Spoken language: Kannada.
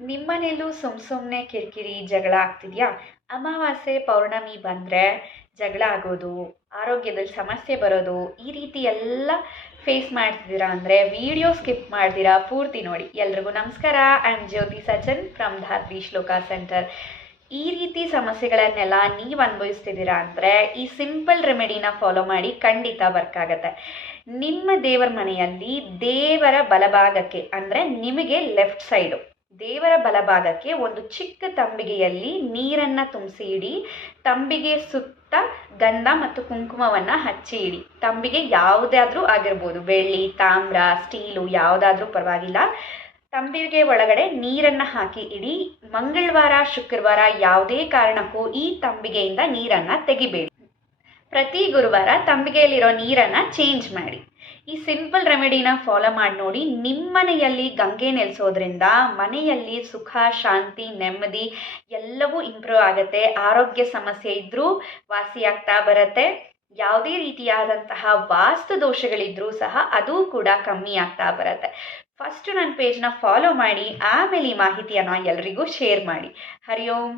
ನಿಮ್ಮನೇಲೂ ಸುಮ್ಮನೆ ಕಿರಿಕಿರಿ ಜಗಳ ಆಗ್ತಿದೆಯಾ? ಅಮಾವಾಸ್ಯೆ ಪೌರ್ಣಮಿ ಬಂದರೆ ಜಗಳ ಆಗೋದು, ಆರೋಗ್ಯದಲ್ಲಿ ಸಮಸ್ಯೆ ಬರೋದು, ಈ ರೀತಿ ಎಲ್ಲ ಫೇಸ್ ಮಾಡ್ತಿದ್ದೀರಾ ಅಂದರೆ ವಿಡಿಯೋ ಸ್ಕಿಪ್ ಮಾಡ್ದಿರಾ ಪೂರ್ತಿ ನೋಡಿ. ಎಲ್ರಿಗೂ ನಮಸ್ಕಾರ. I am Jyothi Sachin from ಧಾತ್ರಿ ಶ್ಲೋಕ ಸೆಂಟರ್. ಈ ರೀತಿ ಸಮಸ್ಯೆಗಳನ್ನೆಲ್ಲ ನೀವು ಅನುಭವಿಸ್ತಿದ್ದೀರಾ ಅಂದರೆ ಈ ಸಿಂಪಲ್ ರೆಮಿಡಿನ ಫಾಲೋ ಮಾಡಿ, ಖಂಡಿತ ವರ್ಕ್ ಆಗುತ್ತೆ. ನಿಮ್ಮ ದೇವರ ಮನೆಯಲ್ಲಿ ದೇವರ ಬಲಭಾಗಕ್ಕೆ ಅಂದರೆ ನಿಮಗೆ ಲೆಫ್ಟ್ ಸೈಡು ದೇವರ ಬಲಭಾಗಕ್ಕೆ ಒಂದು ಚಿಕ್ಕ ತಂಬಿಗೆಯಲ್ಲಿ ನೀರನ್ನು ತುಂಬಿಸಿ ಇಡಿ. ತಂಬಿಗೆ ಸುತ್ತ ಗಂಧ ಮತ್ತು ಕುಂಕುಮವನ್ನು ಹಚ್ಚಿ ಇಡಿ. ತಂಬಿಗೆ ಯಾವುದಾದ್ರೂ ಆಗಿರ್ಬೋದು, ಬೆಳ್ಳಿ, ತಾಮ್ರ, ಸ್ಟೀಲು, ಯಾವುದಾದ್ರೂ ಪರವಾಗಿಲ್ಲ. ತಂಬಿಗೆ ಒಳಗಡೆ ನೀರನ್ನು ಹಾಕಿ ಇಡಿ. ಮಂಗಳವಾರ, ಶುಕ್ರವಾರ ಯಾವುದೇ ಕಾರಣಕ್ಕೂ ಈ ತಂಬಿಗೆಯಿಂದ ನೀರನ್ನು ತೆಗಿಬೇಡಿ. ಪ್ರತಿ ಗುರುವಾರ ತಂಬಿಗೆಯಲ್ಲಿರೋ ನೀರನ್ನು ಚೇಂಜ್ ಮಾಡಿ. ಈ ಸಿಂಪಲ್ ರೆಮಿಡಿನ ಫಾಲೋ ಮಾಡಿ ನೋಡಿ. ನಿಮ್ಮನೆಯಲ್ಲಿ ಗಂಗೆ ನೆಲೆಸೋದ್ರಿಂದ ಮನೆಯಲ್ಲಿ ಸುಖ, ಶಾಂತಿ, ನೆಮ್ಮದಿ ಎಲ್ಲವೂ ಇಂಪ್ರೂವ್ ಆಗುತ್ತೆ. ಆರೋಗ್ಯ ಸಮಸ್ಯೆ ಇದ್ದರೂ ವಾಸಿಯಾಗ್ತಾ ಬರುತ್ತೆ. ಯಾವುದೇ ರೀತಿಯಾದಂತಹ ವಾಸ್ತು ದೋಷಗಳಿದ್ರೂ ಸಹ ಅದು ಕೂಡ ಕಮ್ಮಿ ಆಗ್ತಾ ಬರುತ್ತೆ. ಫಸ್ಟ್ ನನ್ನ ಪೇಜ್ನ ಫಾಲೋ ಮಾಡಿ, ಆಮೇಲೆ ಈ ಮಾಹಿತಿಯನ್ನು ಎಲ್ರಿಗೂ ಶೇರ್ ಮಾಡಿ. ಹರಿ ಓಂ.